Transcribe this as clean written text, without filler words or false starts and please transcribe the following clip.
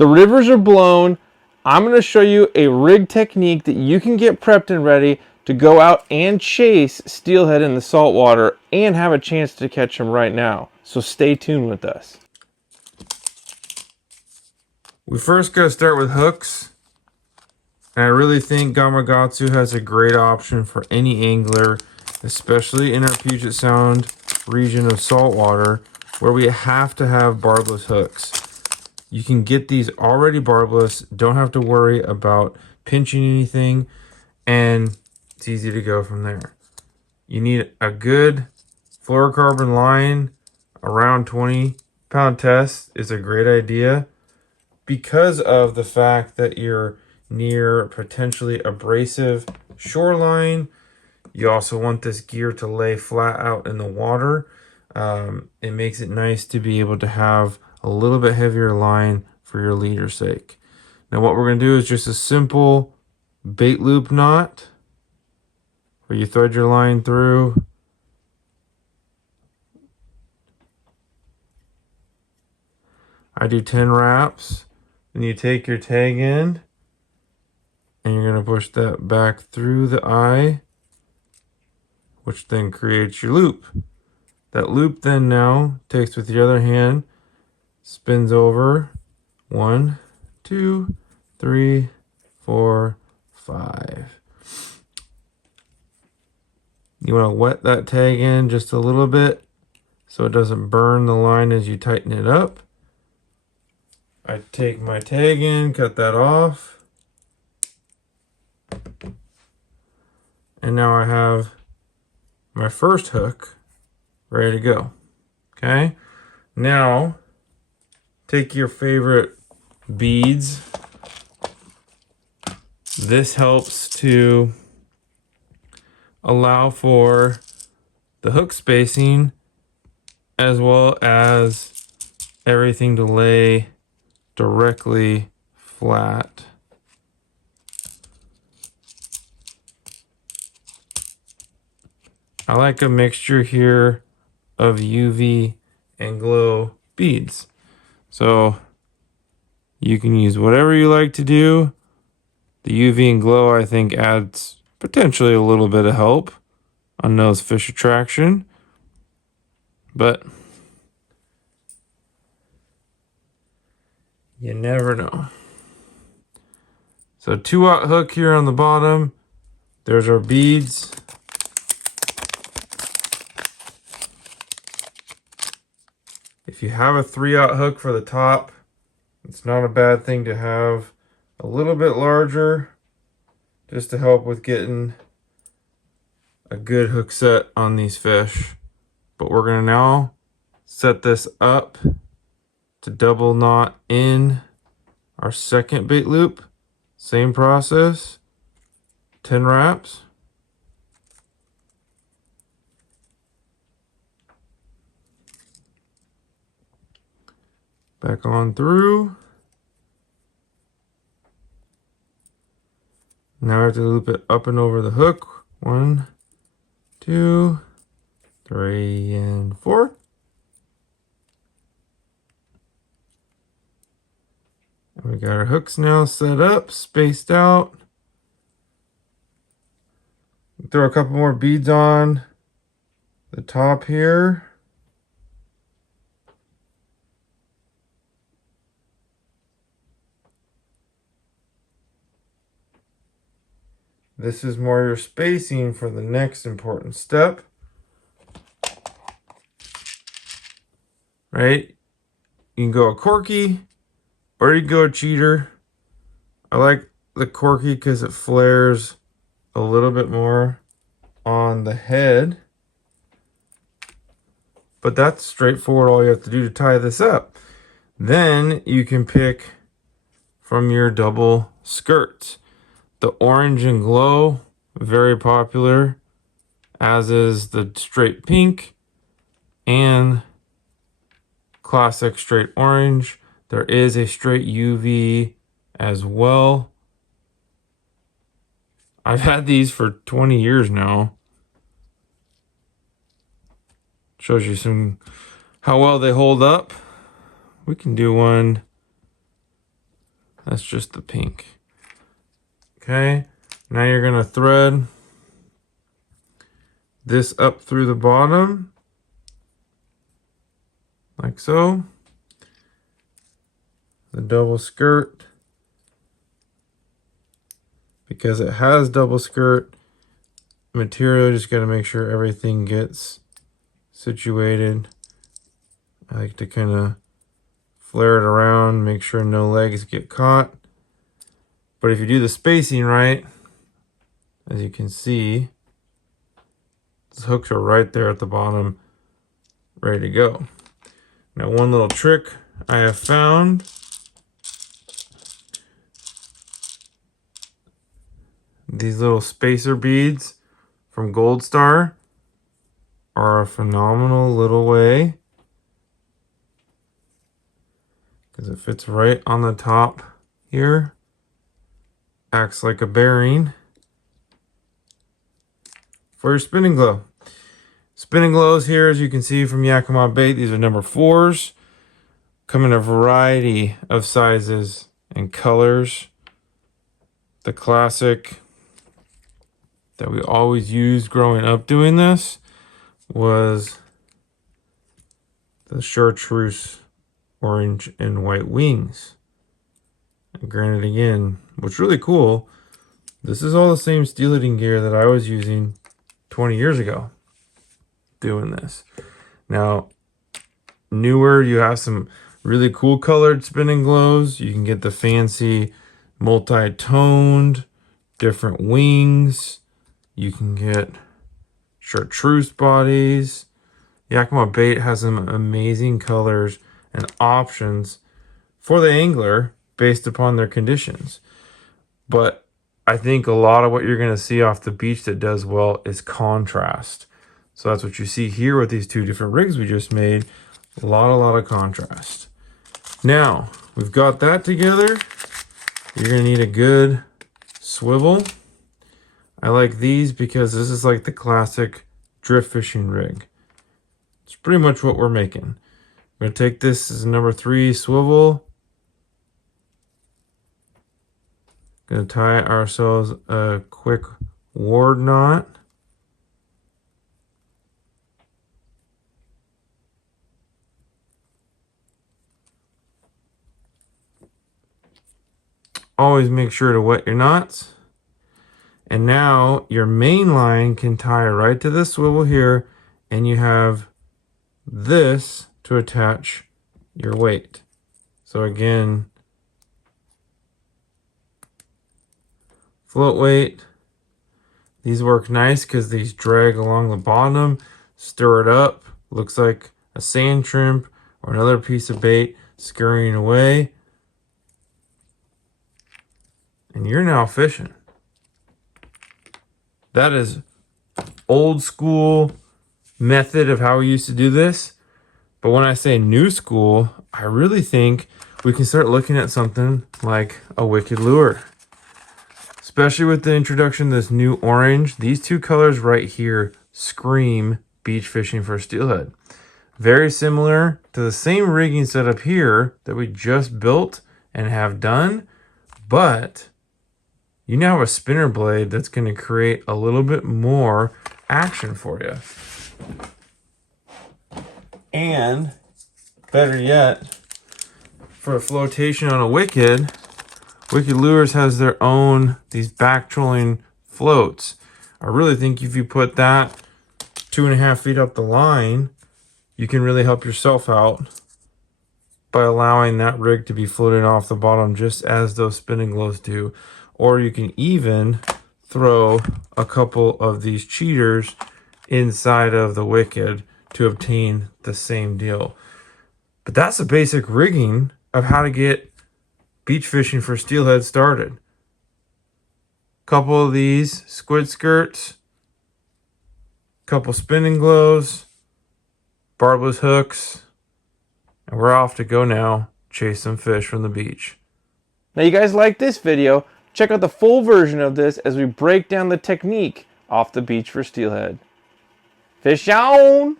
The rivers are blown. I'm going to show you a rig technique that you can get prepped and ready to go out and chase steelhead in the saltwater and have a chance to catch them right now. So stay tuned with us. We first got to start with hooks. And I really think Gamakatsu has a great option for any angler, especially in our Puget Sound region of saltwater, where we have to have barbless hooks. You can get these already barbless, don't have to worry about pinching anything, and it's easy to go from there. You need a good fluorocarbon line. Around 20-pound test is a great idea because of the fact that you're near potentially abrasive shoreline. You also want this gear to lay flat out in the water. It makes it nice to be able to have a little bit heavier line for your leader's sake. Now what we're going to do is just a simple bait loop knot where you thread your line through. I do 10 wraps. Then you take your tag end and you're going to push that back through the eye, which then creates your loop. That loop then now takes with your other hand, spins over 1, 2, 3, 4, 5. You want to wet that tag in just a little bit so it doesn't burn the line as you tighten it up. I take my tag in, cut that off. And now I have my first hook ready to go. Okay, now take your favorite beads. This helps to allow for the hook spacing as well as everything to lay directly flat. I like a mixture here of UV and glow beads. So you can use whatever you like to do. The UV and glow, I think, adds potentially a little bit of help on those fish attraction. But you never know. So 2-aught hook here on the bottom. There's our beads. If you have a 3-aught hook for the top, it's not a bad thing to have a little bit larger just to help with getting a good hook set on these fish. But we're going to now set this up to double knot in our second bait loop. Same process, 10 wraps. Back on through. Now I have to loop it up and over the hook. 1, 2, 3, and 4. And we got our hooks now set up, spaced out. Throw a couple more beads on the top here. This is more your spacing for the next important step. Right? You can go a corky or you can go a cheater. I like the corky because it flares a little bit more on the head. But that's straightforward, all you have to do to tie this up. Then you can pick from your double skirts. The orange and glow, very popular, as is the straight pink and classic straight orange. There is a straight UV as well. I've had these for 20 years now. Shows you how well they hold up. We can do one That's just the pink. Okay, now you're gonna thread this up through the bottom, like so. The double skirt, because it has double skirt material, just gotta make sure everything gets situated. I like to kind of flare it around, make sure no legs get caught. But if you do the spacing right, as you can see, these hooks are right there at the bottom, ready to go. Now, one little trick I have found, these little spacer beads from Gold Star are a phenomenal little way, because it fits right on the top here, acts like a bearing for your spinning glow. Spinning glows here, as you can see from Yakima Bait, these are number 4s. Come in a variety of sizes and colors. The classic that we always used growing up doing this was the chartreuse orange and white wings. And granted, again, what's really cool, this is all the same steelheading gear that I was using 20 years ago doing this. Now, newer, you have some really cool colored spinning glows. You can get the fancy multi-toned, different wings. You can get chartreuse bodies. Yakima Bait has some amazing colors and options for the angler based upon their conditions. But I think a lot of what you're going to see off the beach that does well is contrast. So that's what you see here with these 2 different rigs we just made. A lot of contrast. Now, we've got that together. You're going to need a good swivel. I like these because this is like the classic drift fishing rig. It's pretty much what we're making. I'm going to take this as a number 3 swivel. Going to tie ourselves a quick ward knot. Always make sure to wet your knots. And now your main line can tie right to this swivel here, and you have this to attach your weight. So again, float weight. These work nice because these drag along the bottom, stir it up. Looks like a sand shrimp or another piece of bait scurrying away. And you're now fishing. That is old school method of how we used to do this. But when I say new school, I really think we can start looking at something like a wicked lure. Especially with the introduction of this new orange. These 2 colors right here scream beach fishing for steelhead. Very similar to the same rigging setup here that we just built and have done. But you now have a spinner blade that's going to create a little bit more action for you. And better yet, for a flotation on a Wicked Lures has their own, these back trolling floats. I really think if you put that 2.5 feet up the line, you can really help yourself out by allowing that rig to be floating off the bottom just as those spinning glows do. Or you can even throw a couple of these cheaters inside of the Wicked to obtain the same deal. But that's the basic rigging of how to get beach fishing for steelhead started. Couple of these squid skirts, couple spinning glows, barbless hooks, and we're off to go now chase some fish from the beach. Now you guys like this video, check out the full version of this as we break down the technique off the beach for steelhead. Fish on!